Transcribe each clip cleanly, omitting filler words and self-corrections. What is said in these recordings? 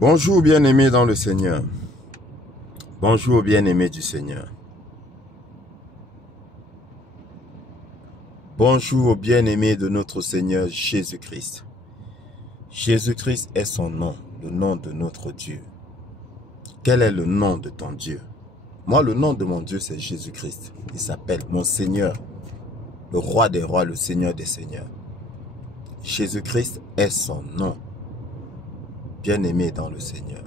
Bonjour bien-aimés dans le Seigneur. Bonjour bien-aimés du Seigneur. Bonjour bien-aimés de notre Seigneur Jésus-Christ. Jésus-Christ est son nom, le nom de notre Dieu. Quel est le nom de ton Dieu? Moi, le nom de mon Dieu, c'est Jésus-Christ. Il s'appelle mon Seigneur, le roi des rois, le Seigneur des seigneurs. Jésus-Christ est son nom. Bien-aimé dans le Seigneur.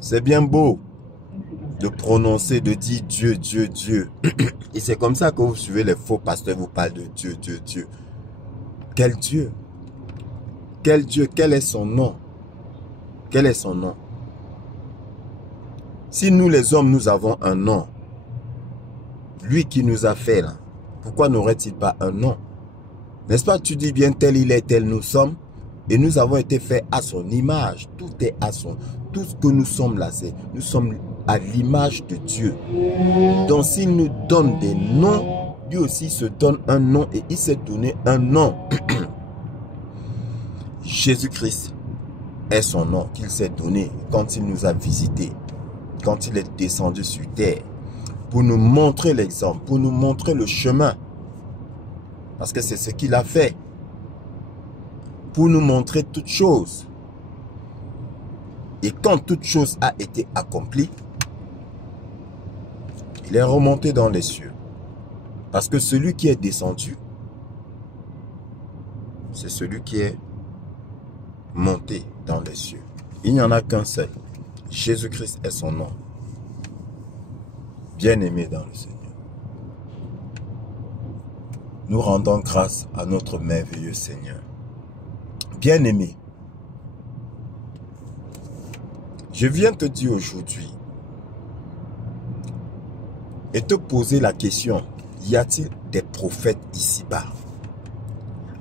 C'est bien beau de prononcer, de dire Dieu, Dieu, Dieu. Et c'est comme ça que vous suivez les faux pasteurs, vous parlent de Dieu, Dieu, Dieu. Quel Dieu? Quel Dieu? Quel est son nom? Quel est son nom? Si nous les hommes, nous avons un nom, lui qui nous a fait là, pourquoi n'aurait-il pas un nom? N'est-ce pas, tu dis bien tel il est, tel nous sommes, et nous avons été faits à son image. Tout est à son... Tout ce que nous sommes là, c'est... Nous sommes à l'image de Dieu. Donc s'il nous donne des noms, lui aussi se donne un nom et il s'est donné un nom. Jésus-Christ est son nom qu'il s'est donné quand il nous a visités, quand il est descendu sur terre, pour nous montrer l'exemple, pour nous montrer le chemin. Parce que c'est ce qu'il a fait. Pour nous montrer toutes choses. Et quand toute chose a été accomplie, il est remonté dans les cieux. Parce que celui qui est descendu, c'est celui qui est monté dans les cieux. Il n'y en a qu'un seul. Jésus-Christ est son nom. Bien-aimé dans le Seigneur. Nous rendons grâce à notre merveilleux Seigneur. Bien-aimé, je viens te dire aujourd'hui et te poser la question, y a-t-il des prophètes ici-bas?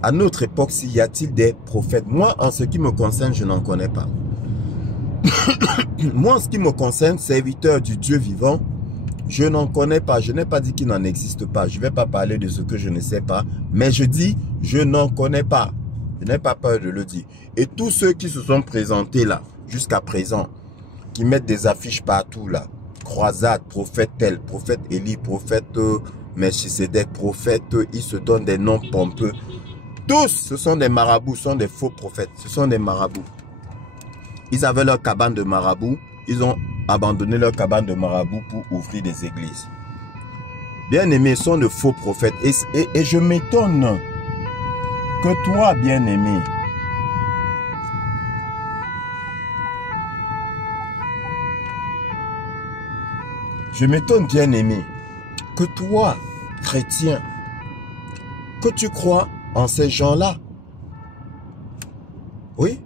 À notre époque, y a-t-il des prophètes? Moi, en ce qui me concerne, je n'en connais pas. Moi, en ce qui me concerne, serviteur du Dieu vivant, je n'en connais pas. Je n'ai pas dit qu'il n'en existe pas. Je ne vais pas parler de ce que je ne sais pas, mais je dis, je n'en connais pas. Je n'ai pas peur de le dire. Et tous ceux qui se sont présentés là, jusqu'à présent, qui mettent des affiches partout là, croisade, prophète tel, prophète Élie, prophète Melchisedec, prophète, ils se donnent des noms pompeux. Tous, ce sont des marabouts, ce sont des faux prophètes, ce sont des marabouts. Ils avaient leur cabane de marabouts, ils ont abandonné leur cabane de marabouts pour ouvrir des églises. Bien-aimés, ce sont de faux prophètes. Et je m'étonne que toi, bien-aimé, je m'étonne, bien-aimé, que toi, chrétien, que tu crois en ces gens-là. Oui,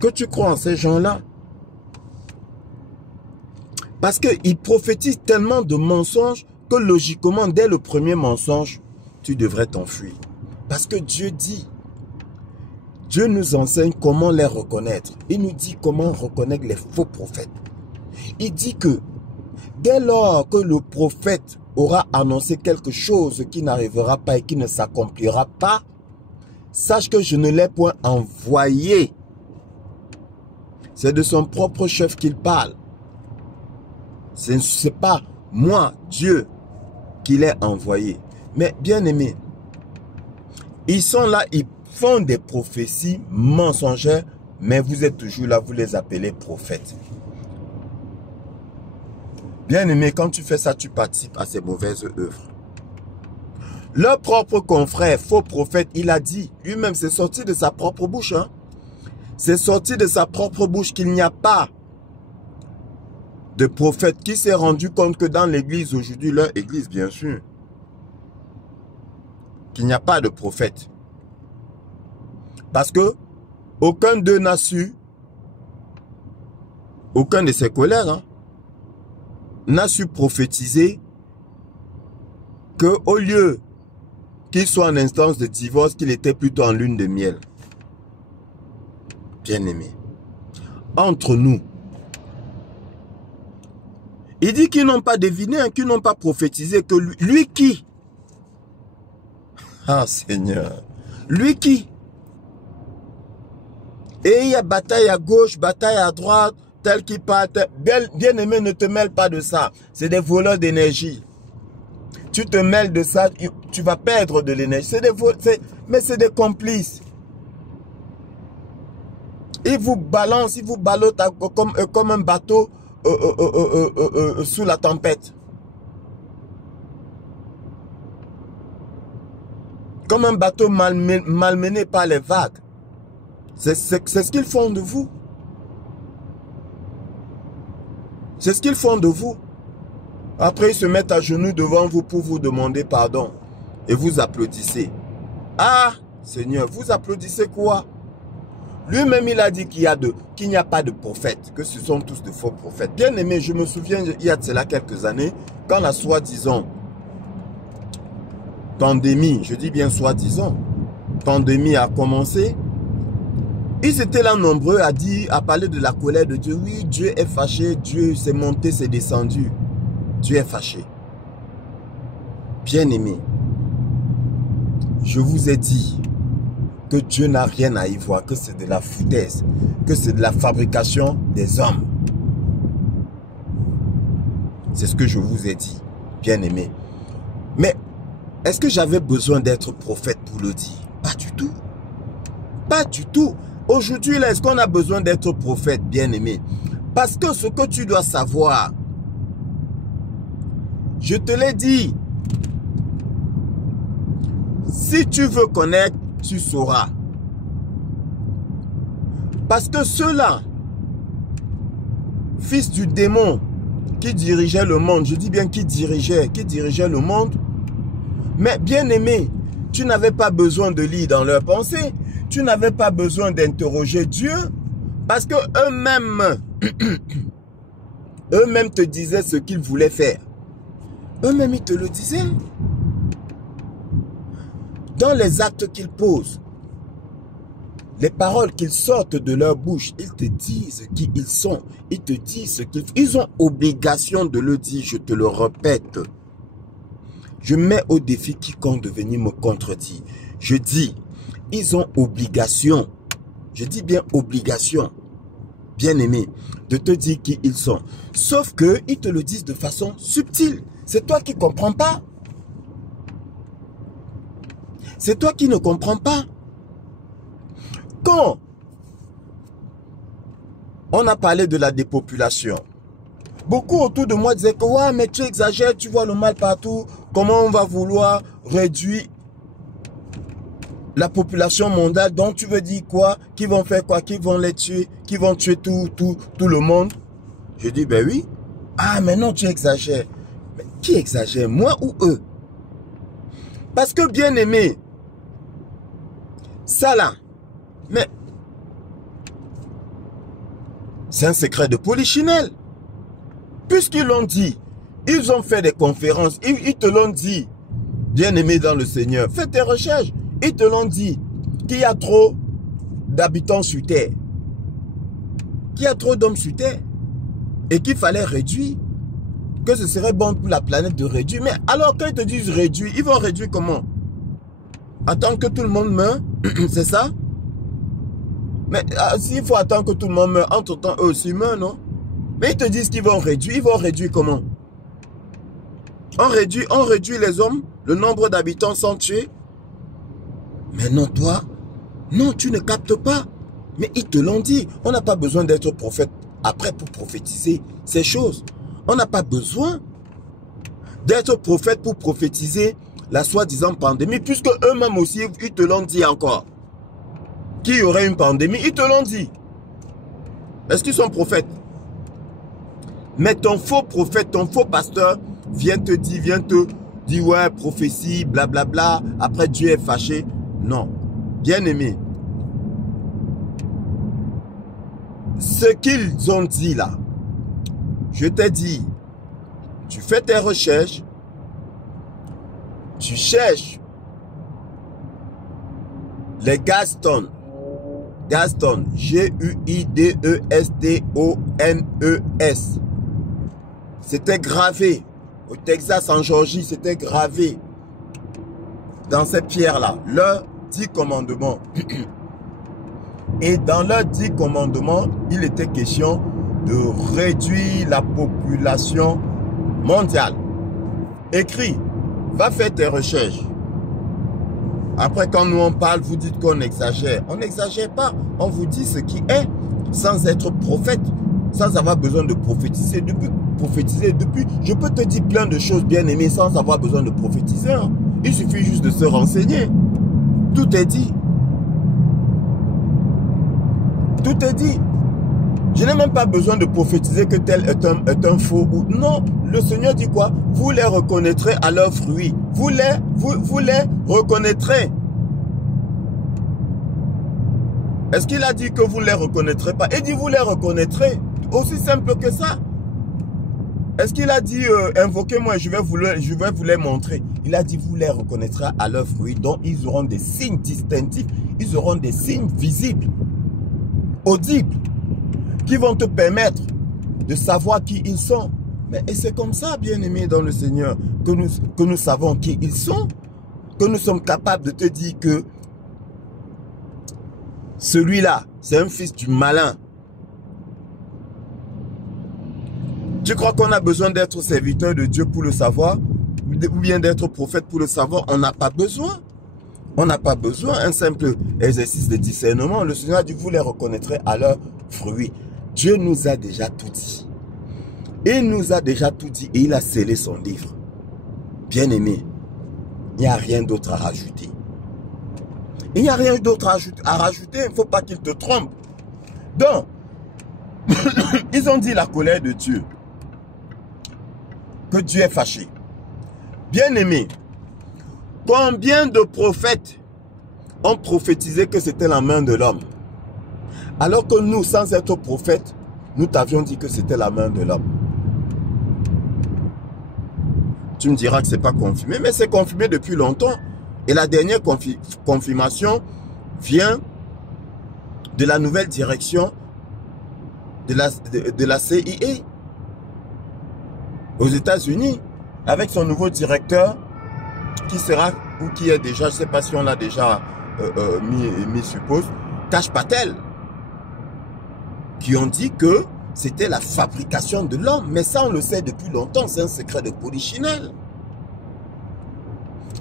que tu crois en ces gens-là. Parce qu'ils prophétisent tellement de mensonges que logiquement, dès le premier mensonge, tu devrais t'enfuir. Parce que Dieu dit, Dieu nous enseigne comment les reconnaître. Il nous dit comment reconnaître les faux prophètes. Il dit que dès lors que le prophète aura annoncé quelque chose qui n'arrivera pas et qui ne s'accomplira pas, sache que je ne l'ai point envoyé. C'est de son propre chef qu'il parle. Ce n'est pas moi, Dieu, qui l'ai envoyé. Mais bien aimé, ils sont là, ils font des prophéties mensongères, mais vous êtes toujours là, vous les appelez prophètes. Bien aimé, quand tu fais ça, tu participes à ces mauvaises œuvres. Leur propre confrère, faux prophète, il a dit, lui-même, c'est sorti de sa propre bouche. Hein? C'est sorti de sa propre bouche qu'il n'y a pas de prophète qui s'est rendu compte que dans l'église aujourd'hui, leur église, bien sûr, qu'il n'y a pas de prophète. Parce que aucun d'eux n'a su, aucun de ses collègues, hein, n'a su prophétiser que au lieu qu'il soit en instance de divorce, qu'il était plutôt en lune de miel. Bien-aimé, entre nous, il dit qu'ils n'ont pas deviné, hein, qu'ils n'ont pas prophétisé, que lui qui? Ah Seigneur, lui qui? Et il y a bataille à gauche, bataille à droite, tel qui part. Bien aimé, ne te mêle pas de ça. C'est des voleurs d'énergie. Tu te mêles de ça, tu vas perdre de l'énergie. Mais c'est des complices. Ils vous balancent, ils vous ballottent comme un bateau sous la tempête. Comme un bateau malmené par les vagues. C'est ce qu'ils font de vous. C'est ce qu'ils font de vous. Après, ils se mettent à genoux devant vous pour vous demander pardon. Et vous applaudissez. Ah, Seigneur, vous applaudissez quoi? Lui-même, il a dit qu'il n'y a pas de prophètes, que ce sont tous de faux prophètes. Bien aimé, je me souviens, il y a de cela quelques années, quand la soi-disant pandémie, je dis bien soi-disant, pandémie a commencé, ils étaient là nombreux à parler de la colère de Dieu. Oui, Dieu est fâché, Dieu s'est monté, s'est descendu. Dieu est fâché. Bien aimé, je vous ai dit que Dieu n'a rien à y voir, que c'est de la foutaise, que c'est de la fabrication des hommes. C'est ce que je vous ai dit, bien aimé. Mais est-ce que j'avais besoin d'être prophète pour le dire? Pas du tout. Pas du tout. Aujourd'hui, là, est-ce qu'on a besoin d'être prophète, bien aimé? Parce que ce que tu dois savoir, je te l'ai dit, si tu veux connaître, tu sauras. Parce que ceux-là, fils du démon, qui dirigeait le monde, je dis bien qui dirigeait le monde, mais bien aimé, tu n'avais pas besoin de lire dans leurs pensées, tu n'avais pas besoin d'interroger Dieu, parce que eux-mêmes te disaient ce qu'ils voulaient faire. Eux-mêmes, ils te le disaient. Dans les actes qu'ils posent, les paroles qu'ils sortent de leur bouche, ils te disent qui ils sont. Ils te disent ce qu'ils font. Ils ont obligation de le dire, je te le répète. Je mets au défi quiconque de venir me contredire. Je dis, ils ont obligation, je dis bien obligation, bien aimé, de te dire qui ils sont. Sauf qu'ils te le disent de façon subtile. C'est toi qui ne comprends pas. C'est toi qui ne comprends pas. Quand on a parlé de la dépopulation, beaucoup autour de moi disaient que ouais, mais tu exagères, tu vois le mal partout. Comment on va vouloir réduire la population mondiale? Donc tu veux dire quoi? Qui vont faire quoi? Qui vont les tuer? Qui vont tuer tout le monde? Je dis ben oui. Ah mais non, tu exagères. Mais qui exagère? Moi ou eux? Parce que bien aimé, ça là, mais c'est un secret de polichinelle. Puisqu'ils l'ont dit, ils ont fait des conférences, ils te l'ont dit, bien aimé dans le Seigneur, fais tes recherches. Ils te l'ont dit qu'il y a trop d'habitants sur Terre, qu'il y a trop d'hommes sur Terre et qu'il fallait réduire, que ce serait bon pour la planète de réduire. Mais alors quand ils te disent réduire, ils vont réduire comment? Attendre que tout le monde meure, c'est ça? Mais s'il faut attendre que tout le monde meure, entre-temps eux aussi meurent, non? Mais ils te disent qu'ils vont réduire comment? On réduit les hommes, le nombre d'habitants sans tuer. Mais non, toi, non, tu ne captes pas. Mais ils te l'ont dit. On n'a pas besoin d'être prophète après pour prophétiser ces choses. On n'a pas besoin d'être prophète pour prophétiser la soi-disant pandémie, puisque eux-mêmes aussi, ils te l'ont dit encore. Qu'il y aurait une pandémie, ils te l'ont dit. Est-ce qu'ils sont prophètes? Mais ton faux prophète, ton faux pasteur vient te dire, ouais, prophétie, blablabla, après Dieu est fâché. Non. Bien aimé. Ce qu'ils ont dit là, je t'ai dit, tu fais tes recherches, tu cherches les Gaston, G-U-I-D-E-S-T-O-N-E-S. C'était gravé. Au Texas, en Georgie, c'était gravé. Dans cette pierre-là. Leurs 10 commandements. Et dans leurs 10 commandements, il était question de réduire la population mondiale. Écris, va faire tes recherches. Après, quand nous on parle, vous dites qu'on exagère. On n'exagère pas. On vous dit ce qui est, sans être prophète, sans avoir besoin de prophétiser. Depuis, je peux te dire plein de choses, bien aimées, sans avoir besoin de prophétiser. Hein. Il suffit juste de se renseigner. Tout est dit. Tout est dit. Je n'ai même pas besoin de prophétiser que tel est un faux. Ou non, le Seigneur dit quoi? Vous les reconnaîtrez à leurs fruits. Vous les reconnaîtrez. Est-ce qu'il a dit que vous ne les reconnaîtrez pas? Il dit vous les reconnaîtrez. Aussi simple que ça. Est-ce qu'il a dit invoquez-moi, je vais vous les montrer? Il a dit vous les reconnaîtrez à leurs fruits, dont ils auront des signes distinctifs, ils auront des signes visibles, audibles, qui vont te permettre de savoir qui ils sont. Et c'est comme ça, bien-aimé dans le Seigneur, que nous savons qui ils sont, que nous sommes capables de te dire que celui-là, c'est un fils du malin. Tu crois qu'on a besoin d'être serviteur de Dieu pour le savoir, ou bien d'être prophète pour le savoir? On n'a pas besoin. On n'a pas besoin. Un simple exercice de discernement. Le Seigneur a dit, vous les reconnaîtrez à leurs fruits. Dieu nous a déjà tout dit. Il nous a déjà tout dit et il a scellé son livre. Bien-aimé, il n'y a rien d'autre à rajouter. Il n'y a rien d'autre à rajouter. Il ne faut pas qu'il te trompe. Donc, ils ont dit la colère de Dieu. Que Dieu est fâché. Bien-aimé, combien de prophètes ont prophétisé que c'était la main de l'homme? Alors que nous, sans être prophètes, nous t'avions dit que c'était la main de l'homme. Tu me diras que ce n'est pas confirmé, mais c'est confirmé depuis longtemps. Et la dernière confirmation vient de la nouvelle direction de la CIA aux États-Unis, avec son nouveau directeur qui sera, ou qui est déjà, je ne sais pas si on l'a déjà mis sur pause, Kash Patel, qui ont dit que c'était la fabrication de l'homme. Mais ça, on le sait depuis longtemps, c'est un secret de polichinelle.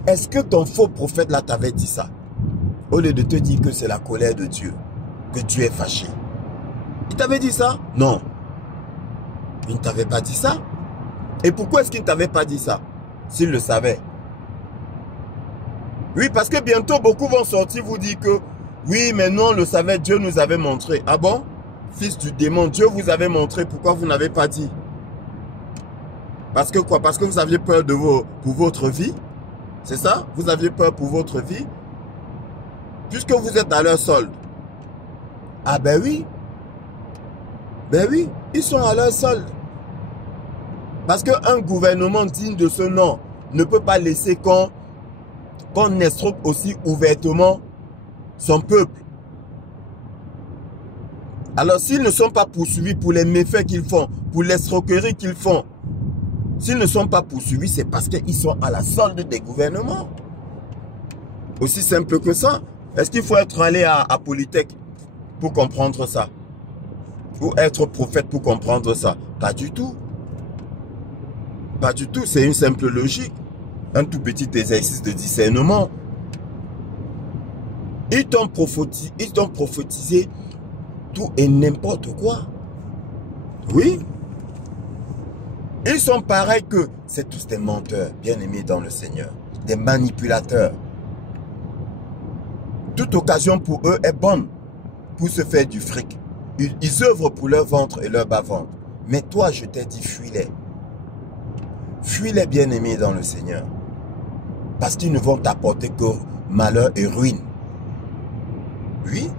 Est-ce que ton faux prophète là t'avait dit ça? Au lieu de te dire que c'est la colère de Dieu, que Dieu est fâché. Il t'avait dit ça? Non. Il ne t'avait pas dit ça. Et pourquoi est-ce qu'il ne t'avait pas dit ça? S'il le savait. Oui, parce que bientôt, beaucoup vont sortir vous dire que oui, mais nous, on le savait, Dieu nous avait montré. Ah bon? Fils du démon, Dieu vous avait montré, pourquoi vous n'avez pas dit? Parce que quoi? Parce que vous aviez peur pour votre vie? C'est ça? Vous aviez peur pour votre vie? Puisque vous êtes à leur solde. Ah ben oui. Ben oui, ils sont à leur solde. Parce qu'un gouvernement digne de ce nom ne peut pas laisser qu'on escroque aussi ouvertement son peuple. Alors s'ils ne sont pas poursuivis pour les méfaits qu'ils font, pour l'escroquerie qu'ils font, s'ils ne sont pas poursuivis, c'est parce qu'ils sont à la solde des gouvernements. Aussi simple que ça. Est-ce qu'il faut être allé à Polytech pour comprendre ça? Ou être prophète pour comprendre ça? Pas du tout. Pas du tout, c'est une simple logique. Un tout petit exercice de discernement. Ils t'ont prophétisé tout et n'importe quoi. Oui. Ils sont pareils que c'est tous des menteurs, bien-aimés dans le Seigneur. Des manipulateurs. Toute occasion pour eux est bonne pour se faire du fric. Ils œuvrent pour leur ventre et leur bas-ventre. Mais toi, je t'ai dit, fuis-les. Fuis-les, bien-aimés dans le Seigneur. Parce qu'ils ne vont t'apporter que malheur et ruine. Oui.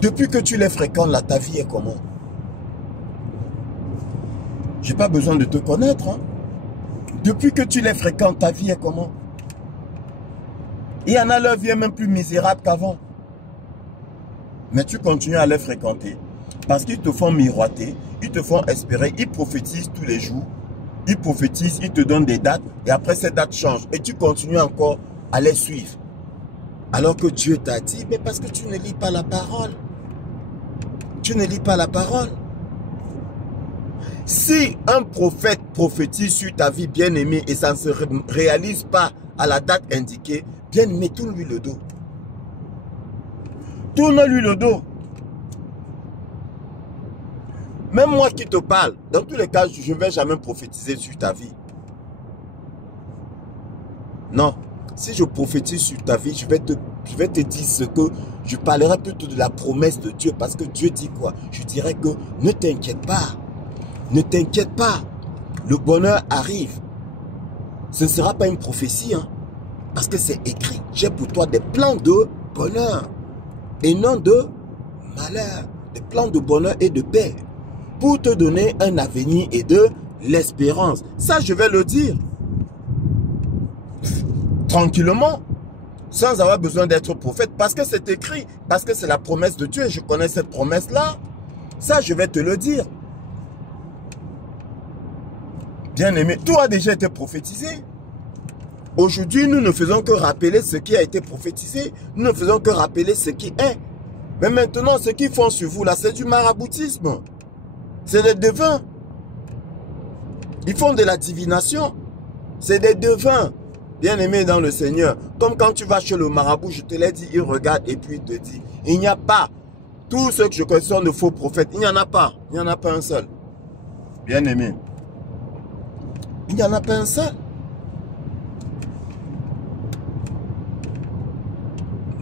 Depuis que tu les fréquentes, là, ta vie est comment? J'ai pas besoin de te connaître. Hein? Depuis que tu les fréquentes, ta vie est comment? Il y en a, leur vie est même plus misérable qu'avant. Mais tu continues à les fréquenter. Parce qu'ils te font miroiter, ils te font espérer, ils prophétisent tous les jours. Ils prophétisent, ils te donnent des dates. Et après, ces dates changent. Et tu continues encore à les suivre. Alors que Dieu t'a dit, mais parce que tu ne lis pas la parole. Tu ne lis pas la parole. Si un prophète prophétise sur ta vie, bien-aimé, et ça ne se réalise pas à la date indiquée, bien-aimé, tourne-lui le dos. Tourne-lui le dos. Même moi qui te parle, dans tous les cas, je ne vais jamais prophétiser sur ta vie. Non. Si je prophétise sur ta vie, je vais te dire ce que je parlerai plutôt de la promesse de Dieu. Parce que Dieu dit quoi? Je dirais que ne t'inquiète pas. Ne t'inquiète pas. Le bonheur arrive. Ce ne sera pas une prophétie. Hein, parce que c'est écrit. J'ai pour toi des plans de bonheur. Et non de malheur. Des plans de bonheur et de paix. Pour te donner un avenir et de l'espérance. Ça, je vais le dire. Tranquillement, sans avoir besoin d'être prophète, parce que c'est écrit, parce que c'est la promesse de Dieu, et je connais cette promesse-là. Ça, je vais te le dire. Bien-aimé, tout a déjà été prophétisé. Aujourd'hui, nous ne faisons que rappeler ce qui a été prophétisé. Nous ne faisons que rappeler ce qui est. Mais maintenant, ce qu'ils font sur vous, là, c'est du maraboutisme. C'est des devins. Ils font de la divination. C'est des devins. Bien-aimé dans le Seigneur, comme quand tu vas chez le marabout, je te l'ai dit, il regarde et puis il te dit, il n'y a pas, tous ceux que je connais sont de faux prophètes, il n'y en a pas, il n'y en a pas un seul. Bien-aimé, il n'y en a pas un seul.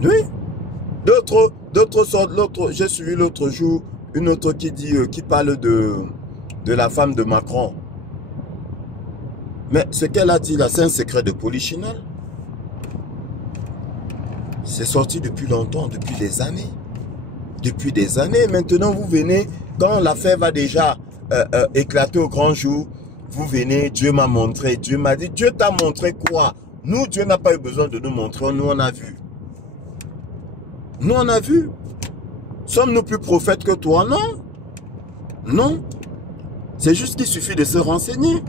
Oui, d'autres sortes, j'ai suivi l'autre jour, une autre qui dit, qui parle de la femme de Macron. Mais ce qu'elle a dit là, c'est un secret de polichinelle. C'est sorti depuis longtemps, depuis des années. Depuis des années. Maintenant, vous venez, quand l'affaire va déjà éclater au grand jour, vous venez, Dieu m'a montré, Dieu m'a dit, Dieu t'a montré quoi? Nous, Dieu n'a pas eu besoin de nous montrer, nous on a vu. Nous on a vu. Sommes-nous plus prophètes que toi? Non. Non. C'est juste qu'il suffit de se renseigner.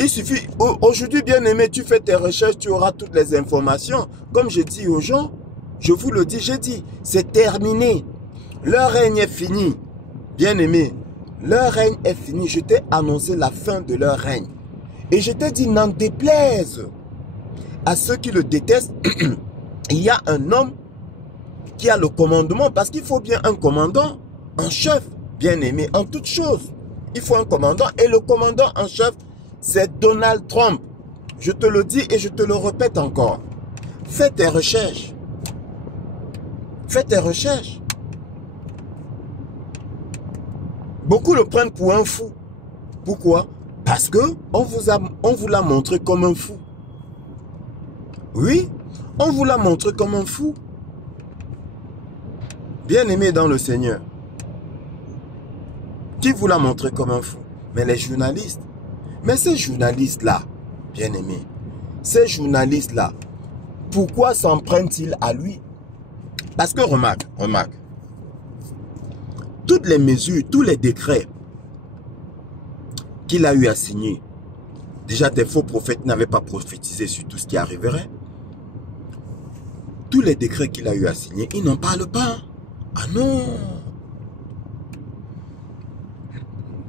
Il suffit, aujourd'hui bien aimé, tu fais tes recherches, tu auras toutes les informations. Comme je dis aux gens, je vous le dis, j'ai dit, c'est terminé. Leur règne est fini. Bien aimé, leur règne est fini. Je t'ai annoncé la fin de leur règne. Et je t'ai dit, n'en déplaise à ceux qui le détestent. Il y a un homme qui a le commandement, parce qu'il faut bien un commandant, un chef, bien aimé, en toutes choses. Il faut un commandant, et le commandant en chef, c'est Donald Trump. Je te le dis et je te le répète encore. Fais tes recherches. Fais tes recherches. Beaucoup le prennent pour un fou. Pourquoi? Parce que on vous l'a montré comme un fou. Oui, on vous l'a montré comme un fou. Bien-aimé dans le Seigneur. Qui vous l'a montré comme un fou? Mais les journalistes. Mais ces journalistes-là, bien-aimés, ces journalistes-là, pourquoi s'en prennent-ils à lui? Parce que remarque, toutes les mesures, tous les décrets qu'il a eu à signer, déjà tes faux prophètes n'avaient pas prophétisé sur tout ce qui arriverait. Tous les décrets qu'il a eu à signer, ils n'en parlent pas. Ah non!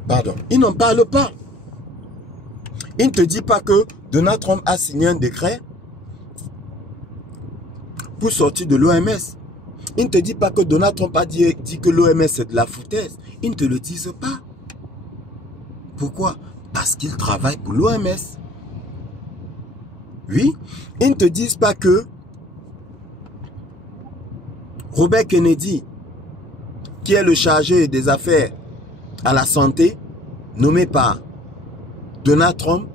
Pardon, ils n'en parlent pas. Il ne te dit pas que Donald Trump a signé un décret pour sortir de l'OMS. Il ne te dit pas que Donald Trump a dit que l'OMS c'est de la foutaise. Ils ne te le disent pas. Pourquoi? Parce qu'il travaille pour l'OMS. Oui, ils ne te disent pas que Robert Kennedy, qui est le chargé des affaires à la santé, nommé par Donald Trump,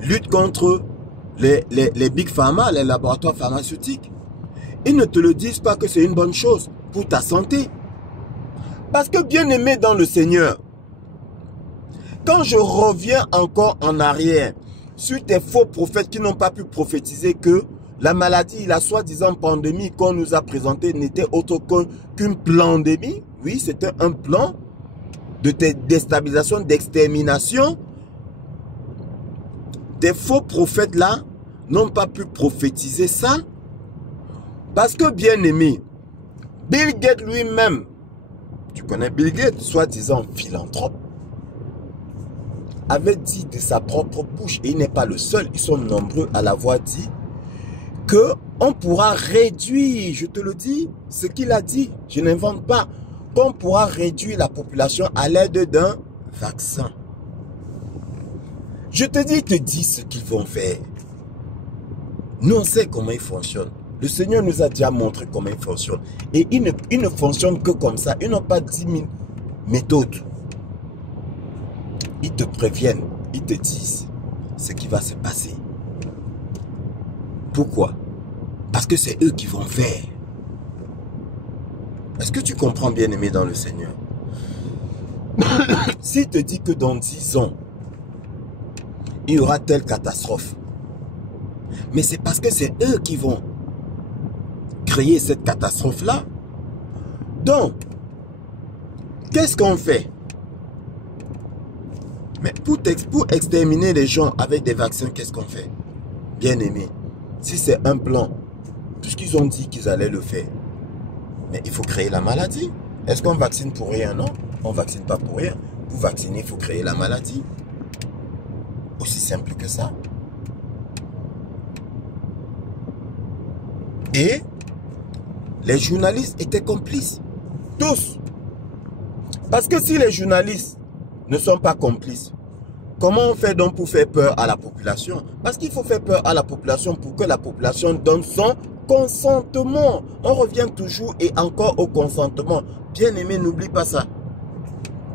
lutte contre les big pharma, les laboratoires pharmaceutiques. Ils ne te le disent pas que c'est une bonne chose pour ta santé. Parce que bien aimé dans le Seigneur, quand je reviens encore en arrière sur tes faux prophètes qui n'ont pas pu prophétiser que la maladie, la soi-disant pandémie qu'on nous a présentée n'était autre qu'une pandémie, oui, c'était un plan de déstabilisation, d'extermination. Des faux prophètes là n'ont pas pu prophétiser ça? Parce que, bien aimé, Bill Gates lui-même, tu connais Bill Gates, soi-disant philanthrope, avait dit de sa propre bouche, et il n'est pas le seul, ils sont nombreux à l'avoir dit, que on pourra réduire, je te le dis, ce qu'il a dit, je n'invente pas, qu'on pourra réduire la population à l'aide d'un vaccin. Je te dis, ils te disent ce qu'ils vont faire. Nous, on sait comment ils fonctionnent. Le Seigneur nous a déjà montré comment ils fonctionnent. Et ils ne fonctionnent que comme ça. Ils n'ont pas 10 000 méthodes. Ils te préviennent, ils te disent ce qui va se passer. Pourquoi? Parce que c'est eux qui vont faire. Est-ce que tu comprends, bien-aimé dans le Seigneur? S'il te dit que dans 10 ans, il y aura telle catastrophe, mais c'est parce que c'est eux qui vont créer cette catastrophe-là. Donc, qu'est-ce qu'on fait? Mais pour exterminer les gens avec des vaccins, qu'est-ce qu'on fait? Bien aimé, si c'est un plan, puisqu'ils ont dit qu'ils allaient le faire, mais il faut créer la maladie. Est-ce qu'on vaccine pour rien? Non, on ne vaccine pas pour rien. Pour vacciner, il faut créer la maladie. Aussi simple que ça. Et les journalistes étaient complices. Tous. Parce que si les journalistes ne sont pas complices, comment on fait donc pour faire peur à la population? Parce qu'il faut faire peur à la population pour que la population donne son consentement. On revient toujours et encore au consentement. Bien aimé, n'oublie pas ça.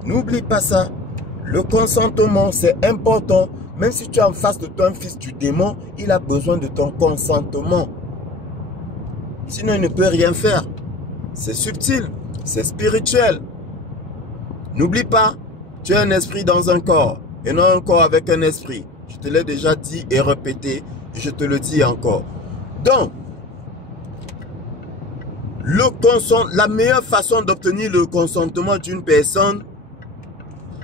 N'oublie pas ça. Le consentement, c'est important. Même si tu as en face de toi un fils du démon, il a besoin de ton consentement. Sinon, il ne peut rien faire. C'est subtil, c'est spirituel. N'oublie pas, tu as un esprit dans un corps et non un corps avec un esprit. Je te l'ai déjà dit et répété, et je te le dis encore. Donc, la meilleure façon d'obtenir le consentement d'une personne,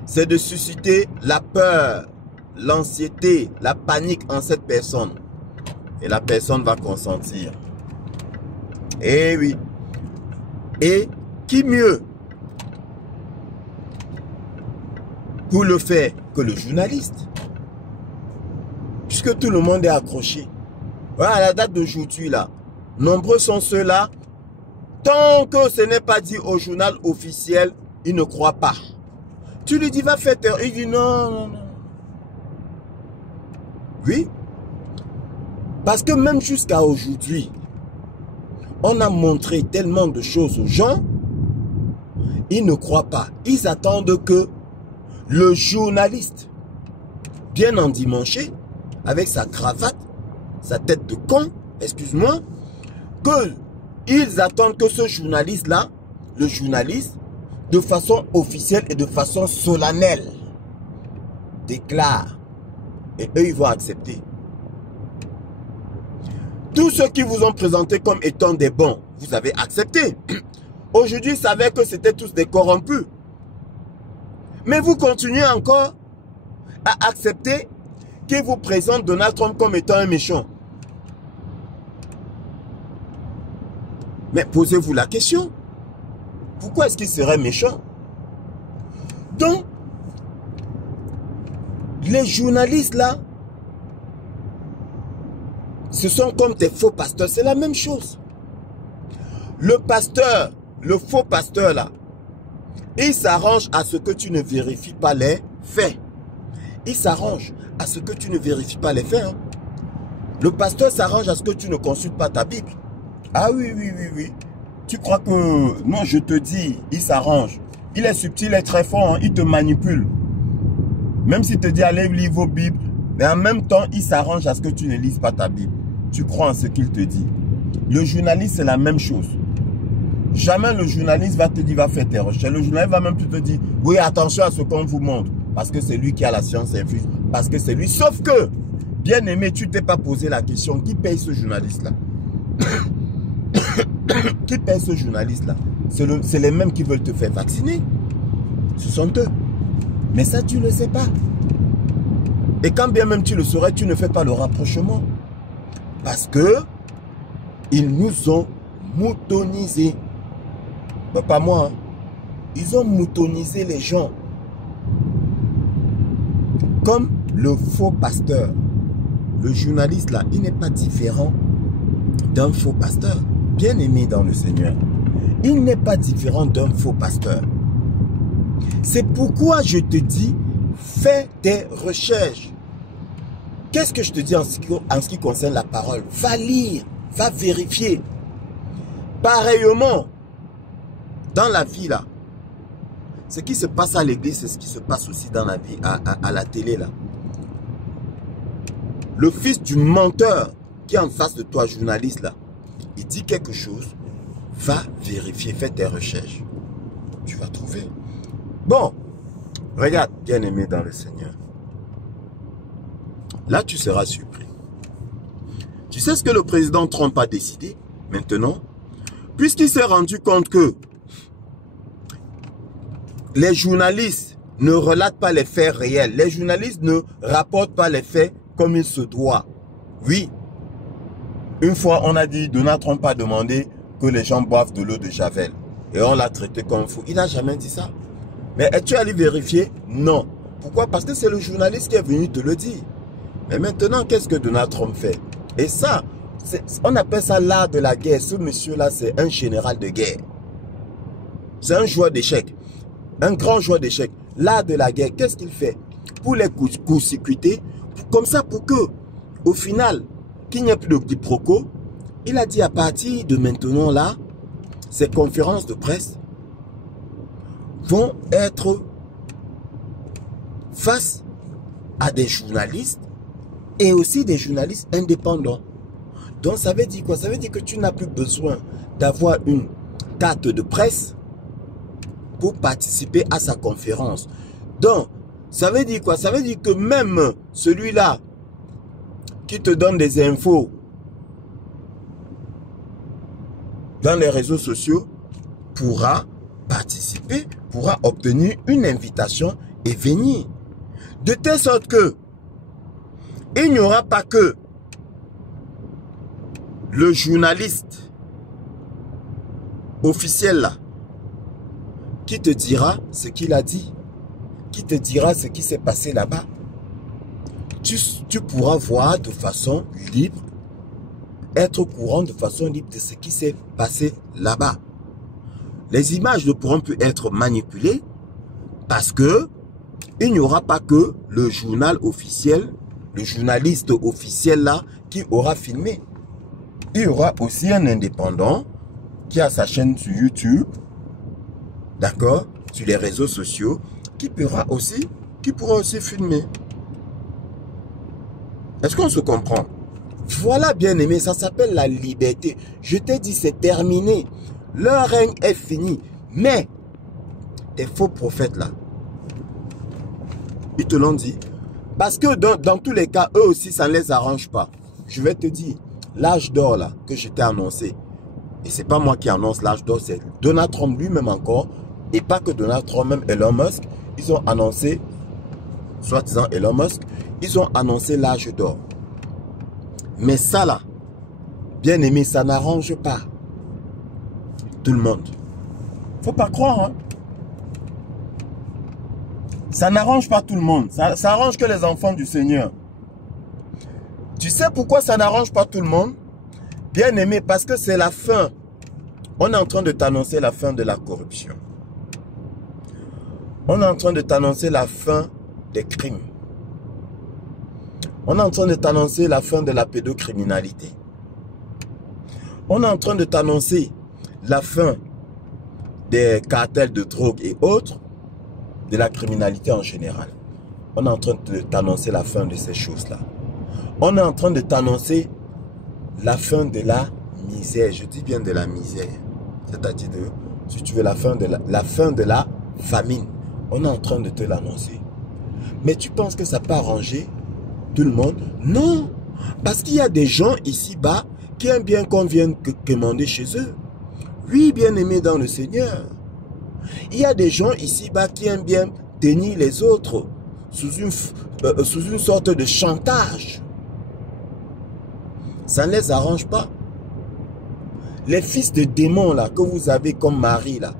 c'est de susciter la peur, l'anxiété, la panique en cette personne. Et la personne va consentir. Eh oui. Et qui mieux pour le faire que le journaliste? Puisque tout le monde est accroché. Voilà, à la date d'aujourd'hui là, nombreux sont ceux-là. Tant que ce n'est pas dit au journal officiel, ils ne croient pas. Tu lui dis, va faire terre. Il dit non, non, non. Oui. Parce que même jusqu'à aujourd'hui, on a montré tellement de choses aux gens, ils ne croient pas. Ils attendent que le journaliste, bien endimanché, avec sa cravate, sa tête de con, excuse-moi, qu'ils attendent que ce journaliste-là, le journaliste, de façon officielle et de façon solennelle, déclare. Et eux, ils vont accepter. Tous ceux qui vous ont présenté comme étant des bons, vous avez accepté. Aujourd'hui, ils savaient que c'était tous des corrompus. Mais vous continuez encore à accepter qu'ils vous présentent Donald Trump comme étant un méchant. Mais posez-vous la question. Pourquoi est-ce qu'il serait méchant? Donc, les journalistes là, ce sont comme des faux pasteurs. C'est la même chose. Le pasteur, le faux pasteur là, il s'arrange à ce que tu ne vérifies pas les faits. Il s'arrange à ce que tu ne vérifies pas les faits. Hein. Le pasteur s'arrange à ce que tu ne consultes pas ta Bible. Ah oui, oui, oui, oui. Tu crois que... Non, je te dis, il s'arrange. Il est subtil et très fort, hein, il te manipule. Même s'il te dit, allez lire vos Bibles, mais en même temps, il s'arrange à ce que tu ne lises pas ta Bible. Tu crois en ce qu'il te dit. Le journaliste, c'est la même chose. Jamais le journaliste va te dire, va faire tes recherches. Le journaliste va même te dire, oui, attention à ce qu'on vous montre. Parce que c'est lui qui a la science infuse. Parce que c'est lui. Sauf que, bien aimé, tu ne t'es pas posé la question, qui paye ce journaliste-là? Qui paye ce journaliste-là? C'est les mêmes qui veulent te faire vacciner. Ce sont eux. Mais ça, tu ne le sais pas. Et quand bien même tu le saurais, tu ne fais pas le rapprochement. Parce que ils nous ont moutonisés. Ben, pas moi. Hein. Ils ont moutonisé les gens. Comme le faux pasteur. Le journaliste là, il n'est pas différent d'un faux pasteur. Bien aimé dans le Seigneur. Il n'est pas différent d'un faux pasteur. C'est pourquoi je te dis, fais tes recherches. Qu'est-ce que je te dis en ce qui concerne la parole? Va lire, va vérifier. Pareillement, dans la vie là, ce qui se passe à l'église, c'est ce qui se passe aussi dans la vie, à la télé là. Le fils du menteur qui est en face de toi, journaliste là, il dit quelque chose, va vérifier, fais tes recherches. Tu vas trouver. Bon, regarde, bien-aimé dans le Seigneur. Là, tu seras surpris. Tu sais ce que le président Trump a décidé maintenant? Puisqu'il s'est rendu compte que les journalistes ne relatent pas les faits réels. Les journalistes ne rapportent pas les faits comme il se doit. Oui. Une fois, on a dit, Donald Trump a demandé que les gens boivent de l'eau de Javel. Et on l'a traité comme fou. Il n'a jamais dit ça. Mais es-tu allé vérifier? Non. Pourquoi? Parce que c'est le journaliste qui est venu te le dire. Mais maintenant, qu'est-ce que Donald Trump fait? Et ça, on appelle ça l'art de la guerre. Ce monsieur-là, c'est un général de guerre. C'est un joueur d'échecs. Un grand joueur d'échecs. L'art de la guerre, qu'est-ce qu'il fait? Pour les court-circuiter, comme ça, pour que, au final, qu'il n'y ait plus de quiproquo, il a dit à partir de maintenant, là, ces conférences de presse vont être face à des journalistes et aussi des journalistes indépendants. Donc ça veut dire quoi? Ça veut dire que tu n'as plus besoin d'avoir une carte de presse pour participer à sa conférence. Donc, ça veut dire quoi? Ça veut dire que même celui-là qui te donne des infos dans les réseaux sociaux pourra participer, pourra obtenir une invitation et venir. De telle sorte que il n'y aura pas que le journaliste officiel là qui te dira ce qu'il a dit, qui te dira ce qui s'est passé là-bas. Tu pourras voir de façon libre, être au courant de façon libre de ce qui s'est passé là-bas. Les images ne pourront plus être manipulées parce que il n'y aura pas que le journal officiel, le journaliste officiel là qui aura filmé. Il y aura aussi un indépendant qui a sa chaîne sur YouTube, d'accord, sur les réseaux sociaux, qui pourra aussi filmer. Est-ce qu'on se comprend? Voilà, bien aimé, ça s'appelle la liberté. Je t'ai dit, c'est terminé. Leur règne est fini. Mais, tes faux prophètes là, ils te l'ont dit. Parce que dans tous les cas, eux aussi, ça ne les arrange pas. Je vais te dire, l'âge d'or là, que je t'ai annoncé, et c'est pas moi qui annonce l'âge d'or, c'est Donald Trump lui-même encore, et pas que Donald Trump, même Elon Musk, ils ont annoncé, soi-disant Elon Musk, ils ont annoncé l'âge d'or. Mais ça là, bien aimé, ça n'arrange pas tout le monde. Faut pas croire, hein. Ça n'arrange pas tout le monde. Ça arrange que les enfants du Seigneur. Tu sais pourquoi ça n'arrange pas tout le monde? Bien aimé, parce que c'est la fin. On est en train de t'annoncer la fin de la corruption. On est en train de t'annoncer la fin des crimes. On est en train de t'annoncer la fin de la pédocriminalité. On est en train de t'annoncer la fin des cartels de drogue et autres, de la criminalité en général. On est en train de t'annoncer la fin de ces choses-là. On est en train de t'annoncer la fin de la misère. Je dis bien de la misère. C'est-à-dire, si tu veux, la fin de la famine. On est en train de te l'annoncer. Mais tu penses que ça peut arranger tout le monde? Non. Parce qu'il y a des gens ici-bas qui aiment bien qu'on vienne commander chez eux. Oui, bien aimé dans le Seigneur. Il y a des gens ici-bas qui aiment bien tenir les autres sous une sorte de chantage. Ça ne les arrange pas. Les fils de démons là, que vous avez comme mari là.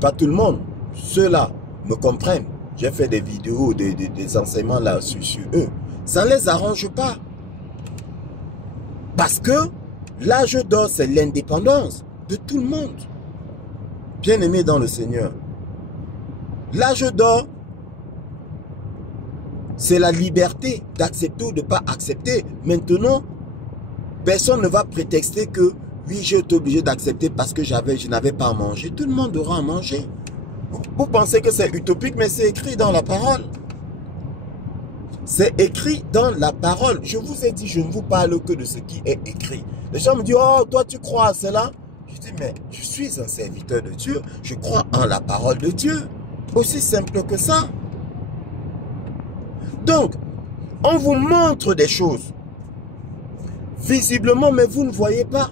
Pas tout le monde. Ceux-là me comprennent. J'ai fait des vidéos, des enseignements là sur eux. Ça ne les arrange pas. Parce que l'âge d'or, c'est l'indépendance de tout le monde. Bien-aimé dans le Seigneur. L'âge d'or, c'est la liberté d'accepter ou de ne pas accepter. Maintenant, personne ne va prétexter que oui, j'ai été obligé d'accepter parce que je n'avais pas à manger. Tout le monde aura à manger. Vous pensez que c'est utopique, mais c'est écrit dans la parole. C'est écrit dans la parole. Je vous ai dit, je ne vous parle que de ce qui est écrit. Les gens me disent, oh, toi tu crois à cela? Je dis, mais je suis un serviteur de Dieu. Je crois en la parole de Dieu. Aussi simple que ça. Donc, on vous montre des choses. Visiblement, mais vous ne voyez pas.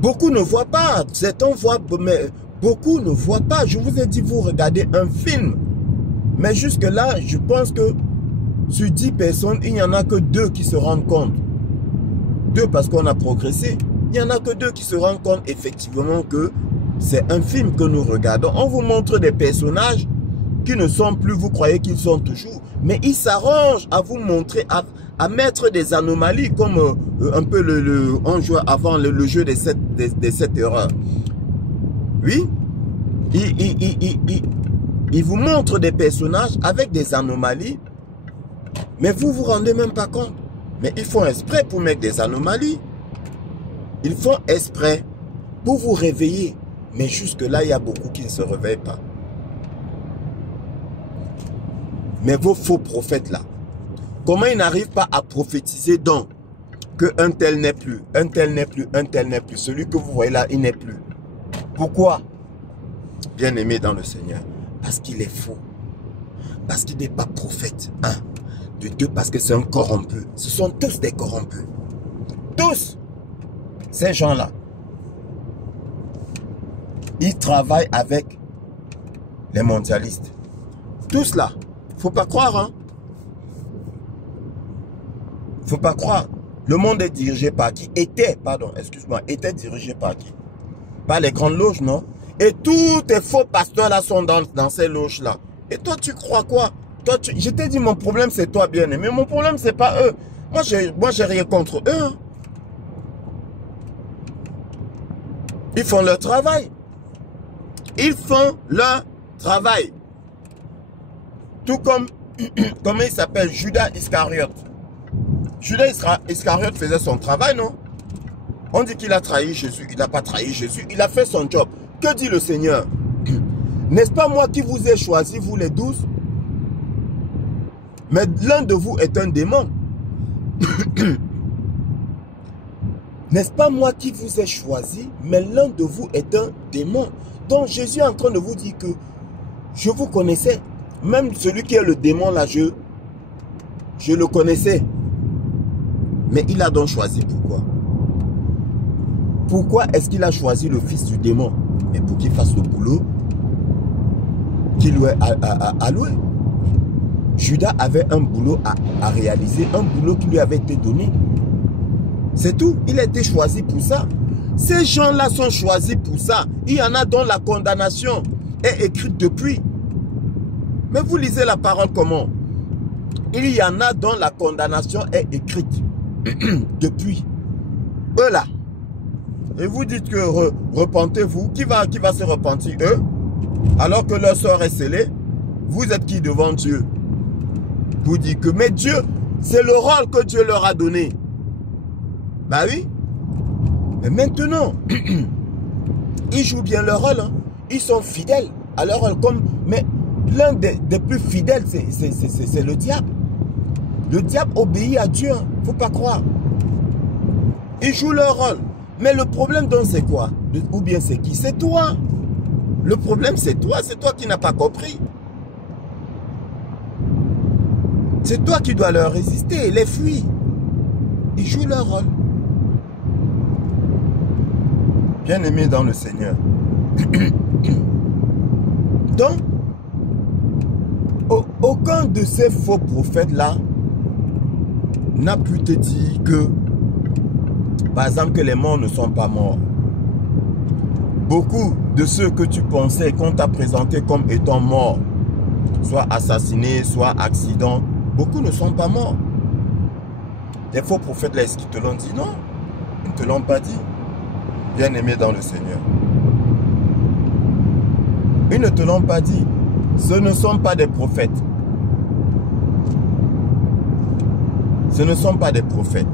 Beaucoup ne voient pas. Certains voient, mais beaucoup ne voient pas. Je vous ai dit, vous regardez un film. Mais jusque-là, je pense que sur 10 personnes, il n'y en a que 2 qui se rendent compte. 2 parce qu'on a progressé. Il n'y en a que 2 qui se rendent compte effectivement que c'est un film que nous regardons. On vous montre des personnages qui ne sont plus, vous croyez qu'ils sont toujours. Mais ils s'arrangent à vous montrer, à mettre des anomalies comme un peu on jouait avant le jeu des 7 erreurs. Oui, il vous montre des personnages avec des anomalies, mais vous vous rendez même pas compte. Mais ils font exprès pour mettre des anomalies. Ils font exprès pour vous réveiller. Mais jusque-là, il y a beaucoup qui ne se réveillent pas. Mais vos faux prophètes là, comment ils n'arrivent pas à prophétiser donc que un tel n'est plus, un tel n'est plus, un tel n'est plus. Celui que vous voyez là, il n'est plus. Pourquoi? Bien-aimé dans le Seigneur. Parce qu'il est faux. Parce qu'il n'est pas prophète. Un. De deux, parce que c'est un corrompu. Ce sont tous des corrompus. Tous. Ces gens-là. Ils travaillent avec les mondialistes. Tous là. Faut pas croire, hein. Faut pas croire. Le monde est dirigé par qui? Était dirigé par qui? Par les grandes loges, non? Et tous tes faux pasteurs là sont dans ces loges là. Et toi, tu crois quoi? Toi, je t'ai dit, mon problème, c'est toi, bien-aimé. Mon problème, c'est pas eux. Moi, j'ai rien contre eux. Hein. Ils font leur travail. Ils font leur travail. Tout comme, comment il s'appelle? Judas Iscariote. Judas Iscariote faisait son travail, non? On dit qu'il a trahi Jésus. Il n'a pas trahi Jésus. Il a fait son job. Que dit le Seigneur? N'est-ce pas moi qui vous ai choisi, vous les 12? Mais l'un de vous est un démon. N'est-ce pas moi qui vous ai choisi, mais l'un de vous est un démon. Donc Jésus est en train de vous dire que je vous connaissais. Même celui qui est le démon là, je le connaissais. Mais il a donc choisi pourquoi? Pourquoi est-ce qu'il a choisi le fils du démon? Mais pour qu'il fasse le boulot qu'il lui a alloué. Judas avait un boulot à réaliser, un boulot qui lui avait été donné. C'est tout. Il a été choisi pour ça. Ces gens-là sont choisis pour ça. Il y en a dont la condamnation est écrite depuis. Mais vous lisez la parole comment? Il y en a dont la condamnation est écrite depuis. Eux là. Et vous dites que repentez-vous. Qui va se repentir? Eux? Alors que leur sort est scellé. Vous êtes qui devant Dieu? Vous dites que, mais Dieu, c'est le rôle que Dieu leur a donné. Bah oui. Mais maintenant, ils jouent bien leur rôle. Hein. Ils sont fidèles à leur rôle. Mais l'un des plus fidèles, c'est le diable. Le diable obéit à Dieu. Hein. Faut pas croire. Ils jouent leur rôle. Mais le problème donc c'est quoi? Ou bien c'est qui? C'est toi. Le problème c'est toi qui n'as pas compris. C'est toi qui dois leur résister, les fuir. Ils jouent leur rôle. Bien-aimés dans le Seigneur. Donc, Aucun de ces faux prophètes-là n'a pu te dire que, par exemple, que les morts ne sont pas morts. Beaucoup de ceux que tu pensais qu'on t'a présenté comme étant morts, soit assassinés, soit accidents, beaucoup ne sont pas morts. Les faux prophètes, là, est-ce qu'ils te l'ont dit? Non, ils ne te l'ont pas dit. Bien-aimé dans le Seigneur. Ils ne te l'ont pas dit. Ce ne sont pas des prophètes. Ce ne sont pas des prophètes.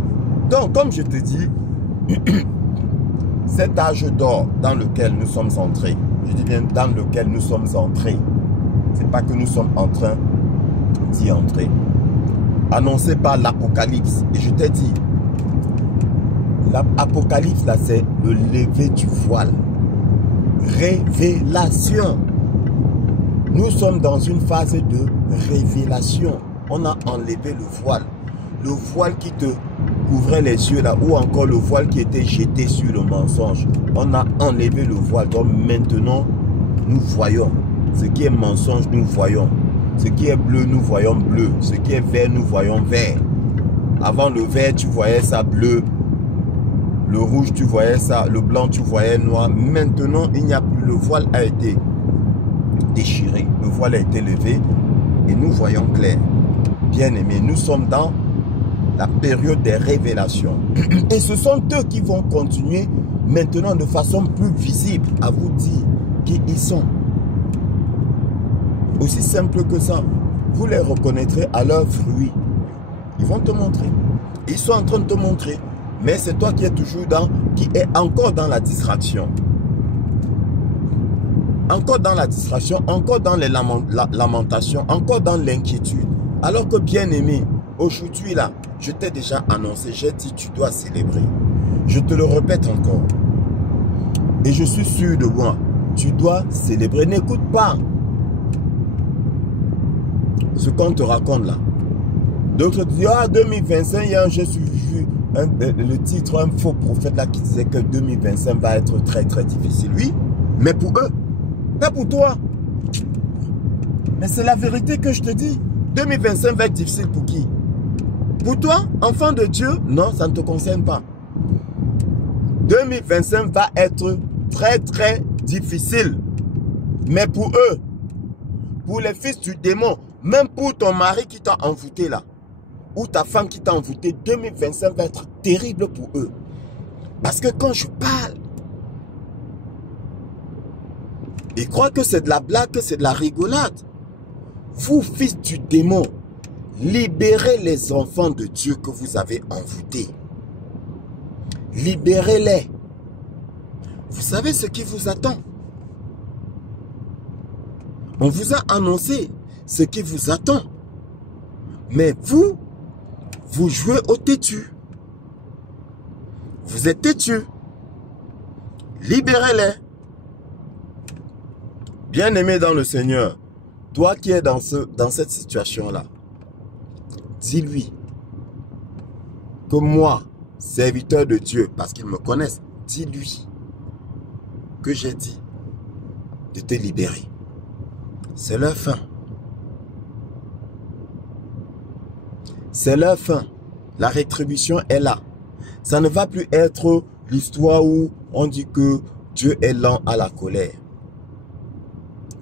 Donc, comme je te dis, cet âge d'or dans lequel nous sommes entrés, je dis bien dans lequel nous sommes entrés, c'est pas que nous sommes en train d'y entrer, annoncé par l'Apocalypse. Et je t'ai dit, l'Apocalypse là, c'est le lever du voile. Révélation. Nous sommes dans une phase de révélation. On a enlevé le voile. Le voile qui te couvrait les yeux là, ou encore le voile qui était jeté sur le mensonge. On a enlevé le voile. Donc maintenant, nous voyons. Ce qui est mensonge, nous voyons. Ce qui est bleu, nous voyons bleu. Ce qui est vert, nous voyons vert. Avant le vert, tu voyais ça bleu. Le rouge, tu voyais ça. Le blanc, tu voyais noir. Maintenant, il n'y a plus. Le voile a été déchiré. Le voile a été levé. Et nous voyons clair. Bien aimé, nous sommes dans la période des révélations. Et ce sont eux qui vont continuer maintenant de façon plus visible à vous dire qui ils sont. Aussi simple que ça. Vous les reconnaîtrez à leurs fruits. Ils vont te montrer. Ils sont en train de te montrer. Mais c'est toi qui es toujours dans, qui est encore dans la distraction. Encore dans la distraction, encore dans les lamentations, encore dans l'inquiétude. Alors que bien aimé, aujourd'hui là, je t'ai déjà annoncé, j'ai dit tu dois célébrer. Je te le répète encore. Et je suis sûr de moi, tu dois célébrer. N'écoute pas ce qu'on te raconte là. D'autres disent, ah 2025, hier j'ai suivi le titre, un faux prophète là qui disait que 2025 va être très très difficile. Oui, mais pour eux, pas pour toi. Mais c'est la vérité que je te dis. 2025 va être difficile pour qui? Pour toi, enfant de Dieu? Non, ça ne te concerne pas. 2025 va être très très difficile. Mais pour eux, pour les fils du démon, même pour ton mari qui t'a envoûté là, ou ta femme qui t'a envoûté, 2025 va être terrible pour eux. Parce que quand je parle, ils croient que c'est de la blague, que c'est de la rigolade. Vous, fils du démon, libérez les enfants de Dieu que vous avez envoûtés. Libérez-les. Vous savez ce qui vous attend. On vous a annoncé ce qui vous attend. Mais vous, vous jouez au têtu. Vous êtes têtu. Libérez-les. Bien-aimé dans le Seigneur, toi qui es dans cette situation-là, dis-lui que moi, serviteur de Dieu, parce qu'ils me connaissent, dis-lui que j'ai dit de te libérer. C'est leur fin. C'est leur fin. La rétribution est là. Ça ne va plus être l'histoire où on dit que Dieu est lent à la colère.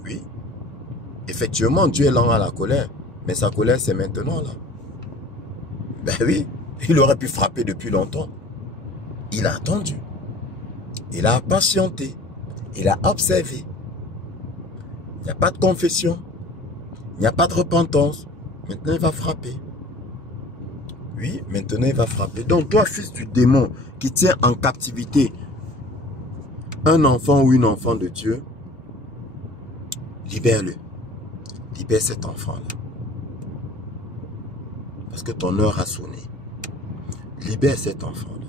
Oui. Effectivement, Dieu est lent à la colère. Mais sa colère, c'est maintenant là. Ben oui. Il aurait pu frapper depuis longtemps. Il a attendu. Il a patienté. Il a observé. Il n'y a pas de confession. Il n'y a pas de repentance. Maintenant, il va frapper. Oui, maintenant, il va frapper. Donc, toi, fils du démon, qui tient en captivité un enfant ou une enfant de Dieu, libère-le. Libère cet enfant-là. Parce que ton heure a sonné. Libère cet enfant-là.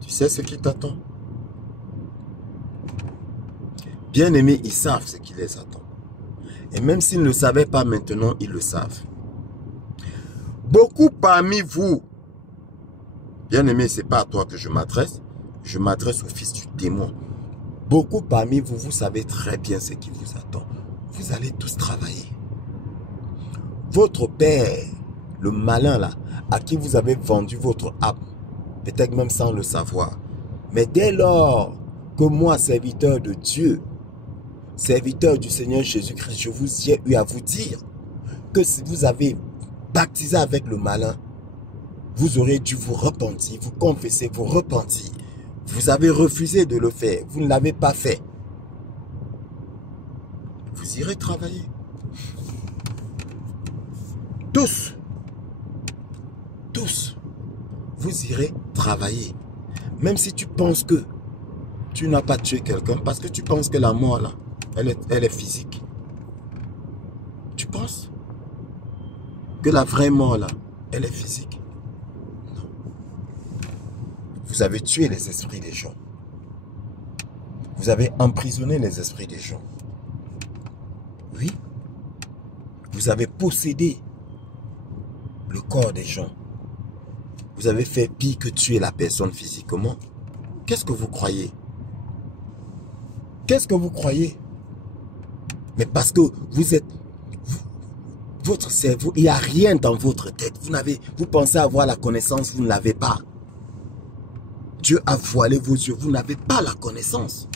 Tu sais ce qui t'attend? Bien-aimés, ils savent ce qui les attend. Et même s'ils ne le savaient pas maintenant, ils le savent. Beaucoup parmi vous, bien-aimés, ce n'est pas à toi que je m'adresse au fils du démon. Beaucoup parmi vous, vous savez très bien ce qui vous attend. Vous allez tous travailler. votre père, le malin là, à qui vous avez vendu votre âme, peut-être même sans le savoir. Mais dès lors que moi, serviteur de Dieu, serviteur du Seigneur Jésus-Christ, je vous ai eu à vous dire que si vous avez baptisé avec le malin, vous aurez dû vous repentir, vous confesser, vous repentir. Vous avez refusé de le faire, vous ne l'avez pas fait. Vous irez travailler. Tous, vous irez travailler. Même si tu penses que tu n'as pas tué quelqu'un, parce que tu penses que la mort là, elle est physique. Tu penses que la vraie mort là, elle est physique? Non. Vous avez tué les esprits des gens. Vous avez emprisonné les esprits des gens. Oui. Vous avez possédé le corps des gens. Vous avez fait pire que tuer la personne physiquement. Qu'est-ce que vous croyez? Qu'est-ce que vous croyez? Mais parce que vous êtes... votre cerveau, il n'y a rien dans votre tête. Vous pensez avoir la connaissance, vous ne l'avez pas. Dieu a voilé vos yeux, vous n'avez pas la connaissance.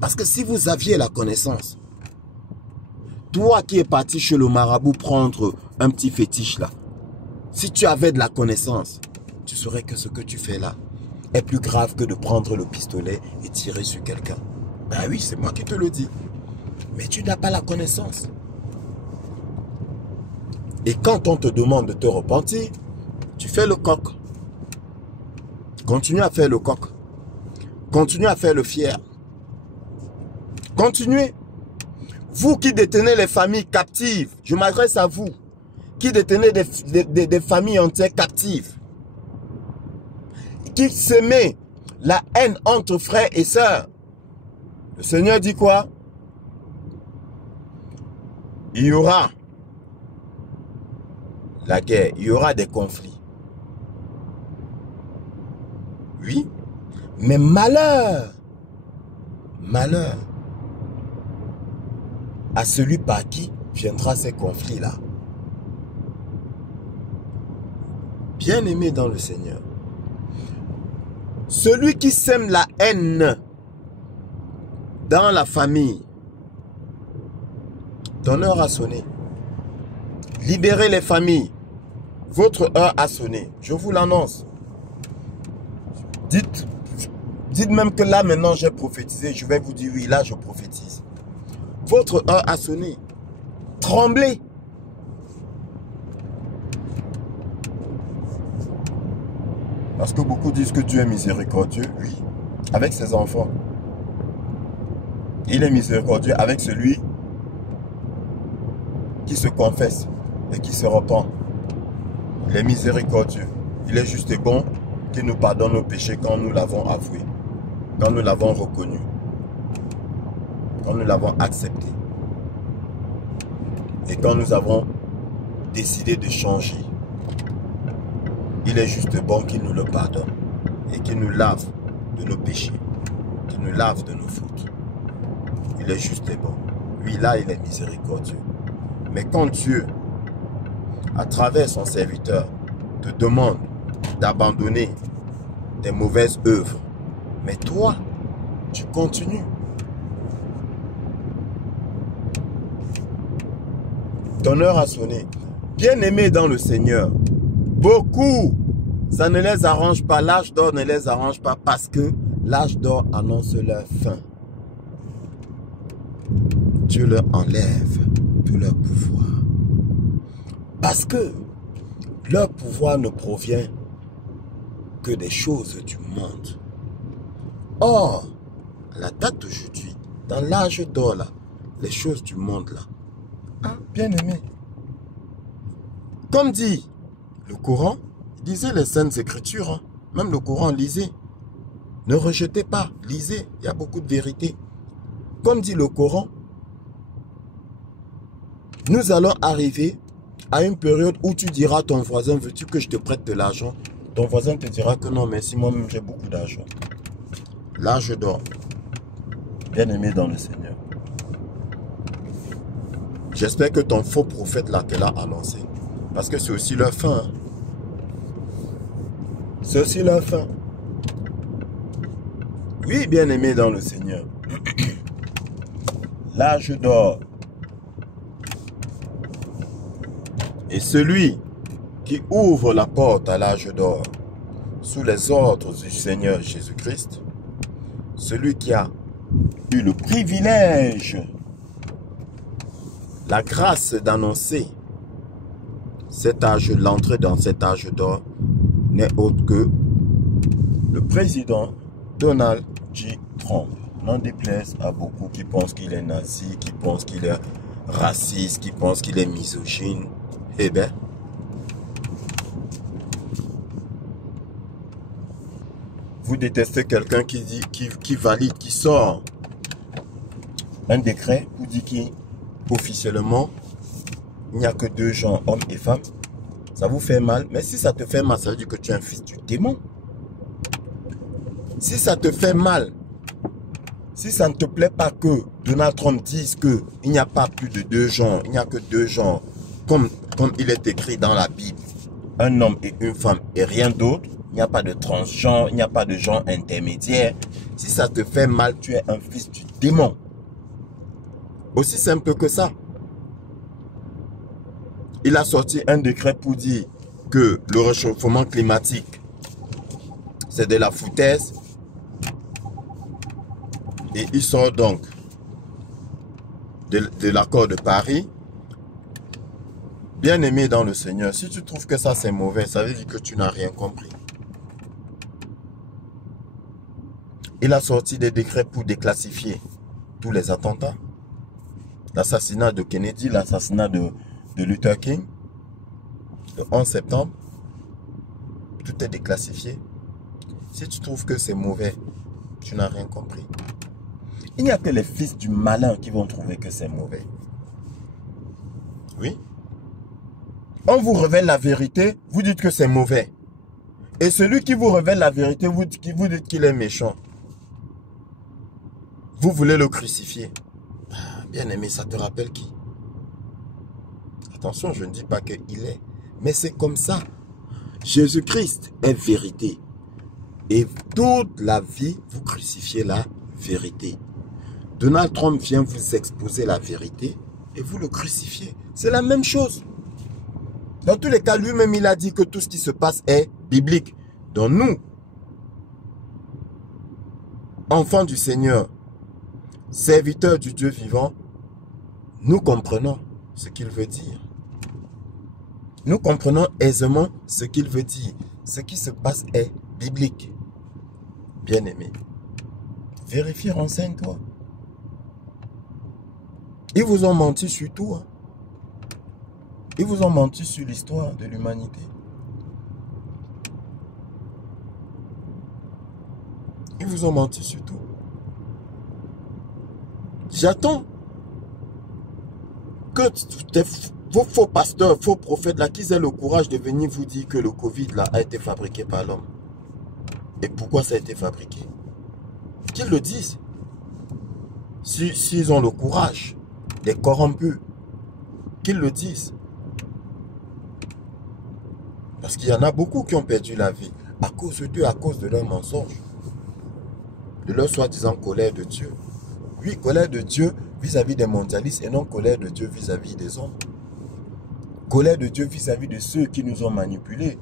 Parce que si vous aviez la connaissance, toi qui es parti chez le marabout prendre un petit fétiche là, si tu avais de la connaissance, tu saurais que ce que tu fais là est plus grave que de prendre le pistolet et tirer sur quelqu'un. Ben oui, c'est moi qui te le dis. Mais tu n'as pas la connaissance. Et quand on te demande de te repentir, tu fais le coq. Continue à faire le coq. Continue à faire le fier. Continuez. Vous qui détenez les familles captives, je m'adresse à vous, qui détenez des familles entières captives, qui semez la haine entre frères et sœurs. Le Seigneur dit quoi? Il y aura la guerre, il y aura des conflits. Oui, mais malheur, malheur à celui par qui viendra ces conflits-là. Bien-aimé dans le Seigneur, celui qui sème la haine dans la famille, ton heure a sonné. Libérez les familles. Votre heure a sonné. Je vous l'annonce. Dites même que là maintenant j'ai prophétisé. Je vais vous dire oui, là je prophétise. Votre heure a sonné. Tremblez. Parce que beaucoup disent que Dieu est miséricordieux. Oui. Avec ses enfants. Il est miséricordieux avec celui qui se confesse et qui se repent. Il est miséricordieux. Il est juste et bon qui nous pardonne nos péchés quand nous l'avons avoué, quand nous l'avons reconnu, quand nous l'avons accepté et quand nous avons décidé de changer. Il est juste bon qu'il nous le pardonne et qu'il nous lave de nos péchés, qu'il nous lave de nos fautes. Il est juste et bon. Lui là, il est miséricordieux. Mais quand Dieu, à travers son serviteur, te demande d'abandonner tes mauvaises œuvres, mais toi, tu continues. Ton heure a sonné. Bien-aimé dans le Seigneur, beaucoup, ça ne les arrange pas. L'âge d'or ne les arrange pas parce que l'âge d'or annonce leur fin. Dieu leur enlève tout leur pouvoir. Parce que leur pouvoir ne provient que des choses du monde. Or, à la date d'aujourd'hui, dans l'âge d'or là, les choses du monde là, ah, bien aimé. Comme dit le Coran, lisez les Saintes Écritures, hein. Même le Coran, lisez. Ne rejetez pas, lisez, il y a beaucoup de vérité. Comme dit le Coran, nous allons arriver à une période où tu diras à ton voisin, veux-tu que je te prête de l'argent? Ton voisin te dira que non, merci, moi-même j'ai beaucoup d'argent. L'âge d'or, bien aimé dans le Seigneur. J'espère que ton faux prophète là te l'a annoncé. Parce que c'est aussi leur fin. Hein. C'est aussi leur fin. Oui, bien-aimé dans le Seigneur. L'âge d'or. Et celui qui ouvre la porte à l'âge d'or, sous les ordres du Seigneur Jésus-Christ, celui qui a eu le privilège, la grâce d'annoncer cet âge, l'entrée dans cet âge d'or, n'est autre que le président Donald J. Trump. N'en déplaise à beaucoup qui pensent qu'il est nazi, qui pensent qu'il est raciste, qui pensent qu'il est misogyne. Eh bien, vous détestez quelqu'un qui dit, qui valide, qui sort un décret pour dire qu'officiellement, il n'y a que deux genres, hommes et femmes. Ça vous fait mal. Mais si ça te fait mal, ça veut dire que tu es un fils du démon. Si ça te fait mal, si ça ne te plaît pas que Donald Trump dise qu'il n'y a pas plus de deux genres, il n'y a que deux genres, comme il est écrit dans la Bible, un homme et une femme et rien d'autre, il n'y a pas de transgenre, il n'y a pas de genre intermédiaire. Si ça te fait mal, tu es un fils du démon. Aussi simple que ça. Il a sorti un décret pour dire que le réchauffement climatique, c'est de la foutaise. Et il sort donc de l'accord de Paris. Bien-aimé dans le Seigneur, si tu trouves que ça c'est mauvais, ça veut dire que tu n'as rien compris. Il a sorti des décrets pour déclassifier tous les attentats. L'assassinat de Kennedy, l'assassinat de Luther King, le 11 septembre, tout est déclassifié. Si tu trouves que c'est mauvais, tu n'as rien compris. Il n'y a que les fils du malin qui vont trouver que c'est mauvais. Oui. On vous révèle la vérité, vous dites que c'est mauvais. Et celui qui vous révèle la vérité, vous dites qu'il est méchant. Vous voulez le crucifier. Bien aimé, ça te rappelle qui? Attention, je ne dis pas qu'il est. Mais c'est comme ça. Jésus-Christ est vérité. Et toute la vie, vous crucifiez la vérité. Donald Trump vient vous exposer la vérité et vous le crucifiez. C'est la même chose. Dans tous les cas, lui-même, il a dit que tout ce qui se passe est biblique. Donc nous, enfants du Seigneur, serviteurs du Dieu vivant, nous comprenons ce qu'il veut dire. Nous comprenons aisément ce qu'il veut dire. Ce qui se passe est biblique. Bien-aimé, vérifie, renseigne-toi. Ils vous ont menti sur tout. Hein. Ils vous ont menti sur l'histoire de l'humanité. Ils vous ont menti sur tout. J'attends que vos faux pasteurs, faux prophètes là, qu'ils aient le courage de venir vous dire que le Covid là a été fabriqué par l'homme. Et pourquoi ça a été fabriqué? Qu'ils le disent. S'ils ont le courage, des corrompus, qu'ils le disent. Parce qu'il y en a beaucoup qui ont perdu la vie à cause d'eux, à cause de leurs mensonges. De leur soi-disant colère de Dieu. Oui, colère de Dieu vis-à-vis des mondialistes et non colère de Dieu vis-à-vis des hommes. Colère de Dieu vis-à-vis de ceux qui nous ont manipulés.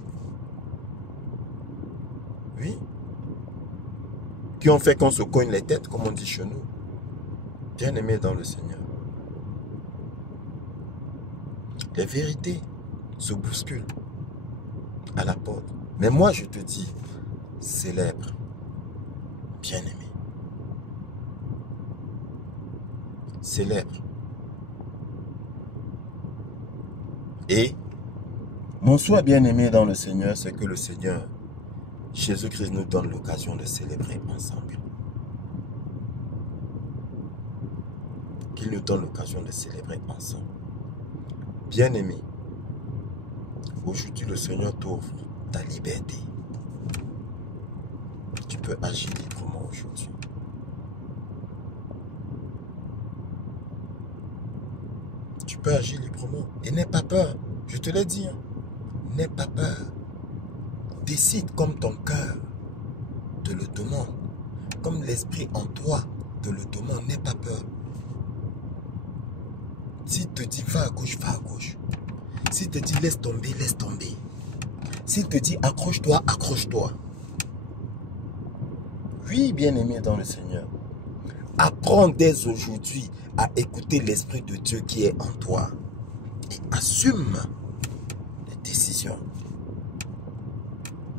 Oui. Qui ont fait qu'on se cogne les têtes, comme on dit chez nous. Bien-aimés dans le Seigneur. Les vérités se bousculent à la porte. Mais moi, je te dis, célèbre, bien-aimé. Célèbre. Et mon souhait bien-aimé dans le Seigneur, c'est que le Seigneur, Jésus-Christ, nous donne l'occasion de célébrer ensemble. Qu'il nous donne l'occasion de célébrer ensemble. Bien-aimé, aujourd'hui le Seigneur t'offre ta liberté. Tu peux agir librement aujourd'hui. Tu peux agir librement. Et n'aie pas peur. Je te l'ai dit. Hein. N'aie pas peur. Décide comme ton cœur te le demande. Comme l'esprit en toi te le demande. N'aie pas peur. S'il te dit va à gauche, va à gauche. S'il te dit laisse tomber, laisse tomber. S'il te dit accroche-toi, accroche-toi. Oui, bien-aimé dans le Seigneur. Apprends dès aujourd'hui à écouter l'Esprit de Dieu qui est en toi. Et assume les décisions.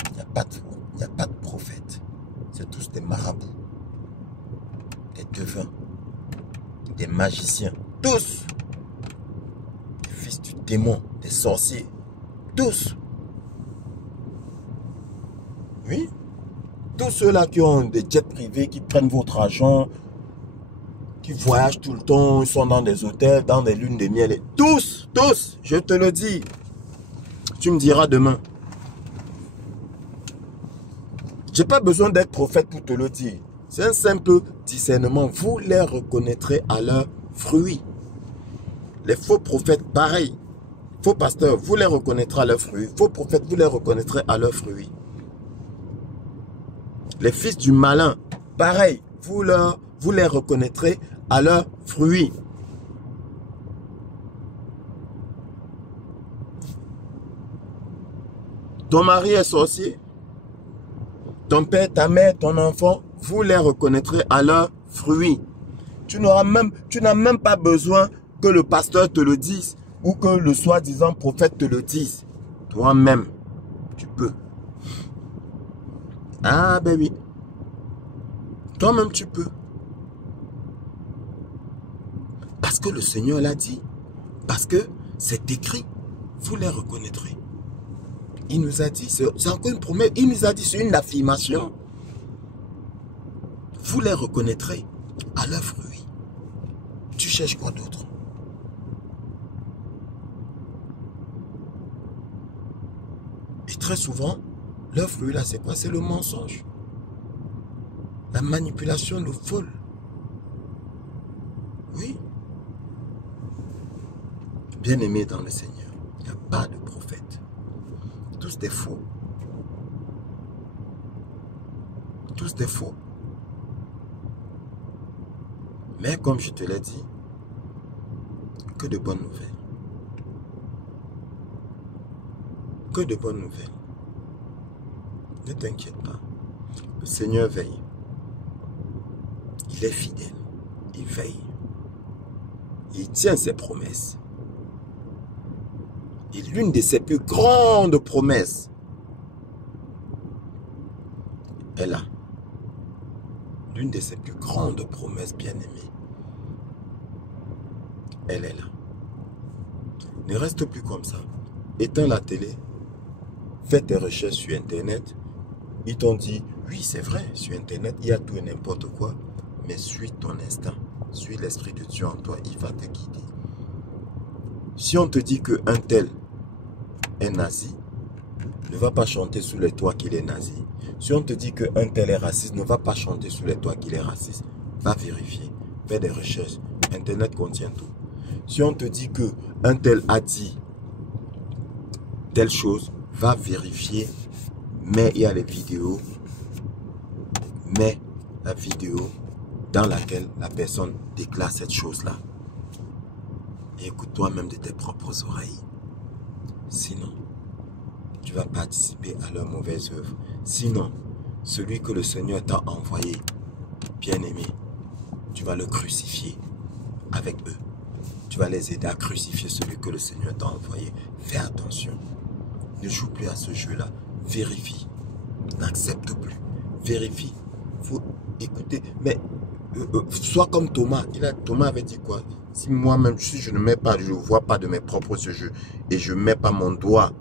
Il n'y a pas de prophète. C'est tous des marabouts. Des devins. Des magiciens. Tous. Des fils du démon. Des sorciers. Tous. Oui. Tous ceux-là qui ont des jets privés, qui prennent votre argent, qui voyagent tout le temps, ils sont dans des hôtels, dans des lunes de miel. Et tous, je te le dis. Tu me diras demain. J'ai pas besoin d'être prophète pour te le dire. C'est un simple discernement. Vous les reconnaîtrez à leurs fruits. Les faux prophètes, pareil. Faux pasteurs, vous les reconnaîtrez à leurs fruits. Faux prophètes, vous les reconnaîtrez à leurs fruits. Les fils du malin, pareil, vous les reconnaîtrez à leurs fruits. Ton mari est sorcier. Ton père, ta mère, ton enfant, vous les reconnaîtrez à leurs fruits. Tu n'as même pas besoin que le pasteur te le dise ou que le soi-disant prophète te le dise. Toi-même, tu peux. Ah ben oui. Toi-même tu peux. Parce que le Seigneur l'a dit. Parce que c'est écrit. Vous les reconnaîtrez. Il nous a dit, c'est encore une promesse. Il nous a dit, c'est une affirmation. Vous les reconnaîtrez à leurs fruits. Tu cherches quoi d'autre? Et très souvent, leur fruit là, c'est quoi? C'est le mensonge. La manipulation, le vol. Oui. Bien-aimé dans le Seigneur, il n'y a pas de prophète. Tous des faux. Tous des faux. Mais comme je te l'ai dit, que de bonnes nouvelles. Que de bonnes nouvelles. Ne t'inquiète pas. Le Seigneur veille. Il est fidèle. Il veille. Il tient ses promesses. Et l'une de ses plus grandes promesses est là. L'une de ses plus grandes promesses, bien-aimées. Elle est là. Ne reste plus comme ça. Éteins la télé. Fais tes recherches sur Internet. Ils t'ont dit, oui, c'est vrai, sur Internet, il y a tout et n'importe quoi. Mais suis ton instinct. Suis l'Esprit de Dieu en toi. Il va te guider. Si on te dit qu'un tel est nazi, ne va pas chanter sous les toits qu'il est nazi. Si on te dit qu'un tel est raciste, ne va pas chanter sous les toits qu'il est raciste. Va vérifier. Fais des recherches. Internet contient tout. Si on te dit qu'un tel a dit telle chose, va vérifier. Mais il y a les vidéos. Mais la vidéo dans laquelle la personne déclare cette chose-là. Et écoute-toi même de tes propres oreilles. Sinon, tu vas participer à leurs mauvaises œuvres. Sinon, celui que le Seigneur t'a envoyé, bien-aimé, tu vas le crucifier avec eux. Tu vas les aider à crucifier celui que le Seigneur t'a envoyé. Fais attention. Ne joue plus à ce jeu-là. Vérifie. N'accepte plus. Vérifie. Faut écouter. Mais sois comme Thomas. Thomas avait dit quoi? Si moi-même, si je ne mets pas, je ne vois pas de mes propres yeux et je ne mets pas mon doigt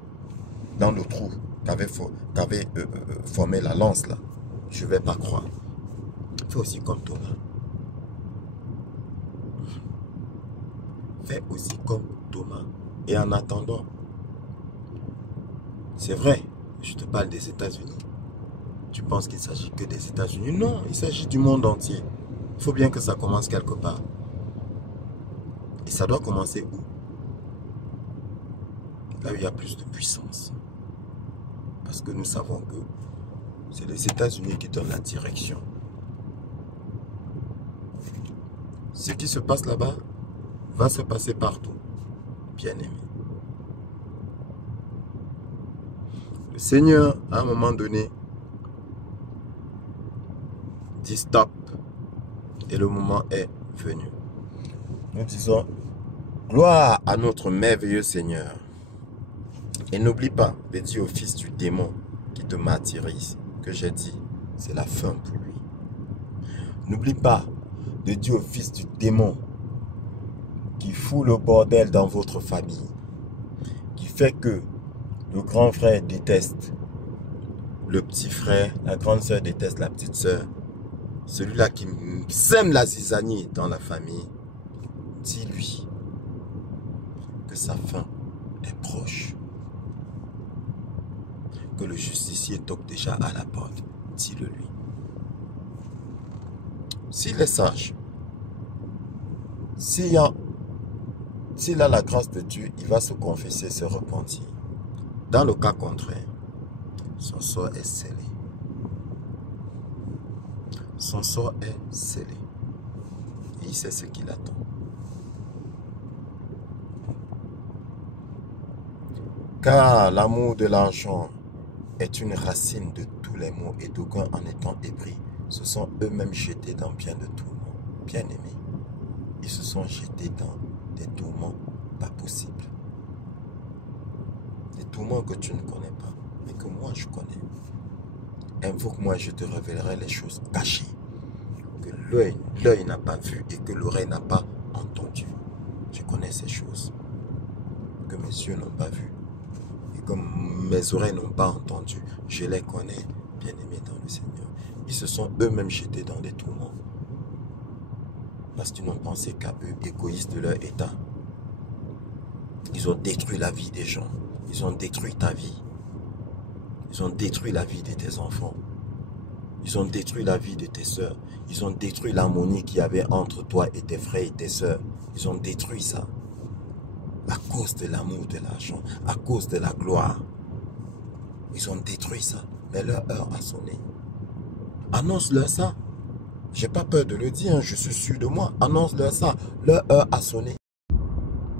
dans le trou qu'avait formé la lance là, je ne vais pas croire. Fais aussi comme Thomas. Fais aussi comme Thomas. Et en attendant, c'est vrai, je te parle des États-Unis. Tu penses qu'il ne s'agit que des États-Unis? Non, il s'agit du monde entier. Il faut bien que ça commence quelque part. Et ça doit commencer où? là où il y a plus de puissance. Parce que nous savons que c'est les États-Unis qui donnent la direction. Ce qui se passe là-bas va se passer partout, bien-aimé. Le Seigneur, à un moment donné, dit stop. Et le moment est venu. Nous disons, gloire à notre merveilleux Seigneur. Et n'oublie pas de dire au fils du démon qui te martyrise que j'ai dit, c'est la fin pour lui. N'oublie pas de dire au fils du démon qui fout le bordel dans votre famille, qui fait que le grand frère déteste le petit frère, la grande soeur déteste la petite soeur, celui-là qui sème la zizanie dans la famille, dis-lui que sa fin est proche. Que le justicier toque déjà à la porte, dis-le lui. S'il est sage, s'il a la grâce de Dieu, il va se confesser, se repentir. Dans le cas contraire, son sort est scellé. Son sort est scellé. Et il sait ce qu'il attend. Car l'amour de l'argent est une racine de tous les maux et d'aucuns en étant épris se sont eux-mêmes jetés dans bien de tourments. Bien aimés, ils se sont jetés dans des tourments pas possibles. Des tourments que tu ne connais pas, mais que moi je connais. Invoque-moi, je te révélerai les choses cachées que l'œil n'a pas vues et que l'oreille n'a pas entendues. Je connais ces choses que mes yeux n'ont pas vues et que mes oreilles n'ont pas entendues. Je les connais, bien-aimés dans le Seigneur. Ils se sont eux-mêmes jetés dans des tourments parce qu'ils n'ont pensé qu'à eux, égoïstes de leur état. Ils ont détruit la vie des gens. Ils ont détruit ta vie. Ils ont détruit la vie de tes enfants. Ils ont détruit la vie de tes soeurs. Ils ont détruit l'harmonie qu'il y avait entre toi et tes frères et tes soeurs. Ils ont détruit ça. À cause de l'amour de l'argent. À cause de la gloire. Ils ont détruit ça. Mais leur heure a sonné. Annonce-leur ça. J'ai pas peur de le dire. Je suis sûr de moi. Annonce-leur ça. Leur heure a sonné.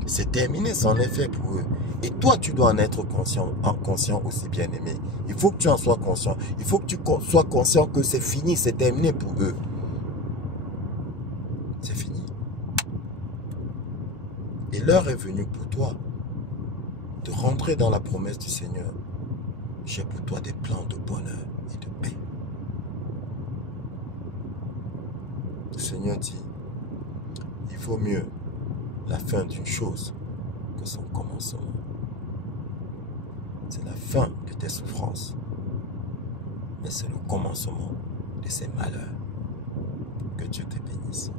C'est terminé, c'en est fait pour eux. Et toi, tu dois en être conscient aussi, bien-aimé. Il faut que tu en sois conscient. Il faut que tu sois conscient que c'est fini, c'est terminé pour eux. C'est fini. Et l'heure est venue pour toi de rentrer dans la promesse du Seigneur. J'ai pour toi des plans de bonheur et de paix. Le Seigneur dit, il vaut mieux la fin d'une chose que son commencement. C'est la fin de tes souffrances, mais c'est le commencement de ces malheurs. Que Dieu te bénisse.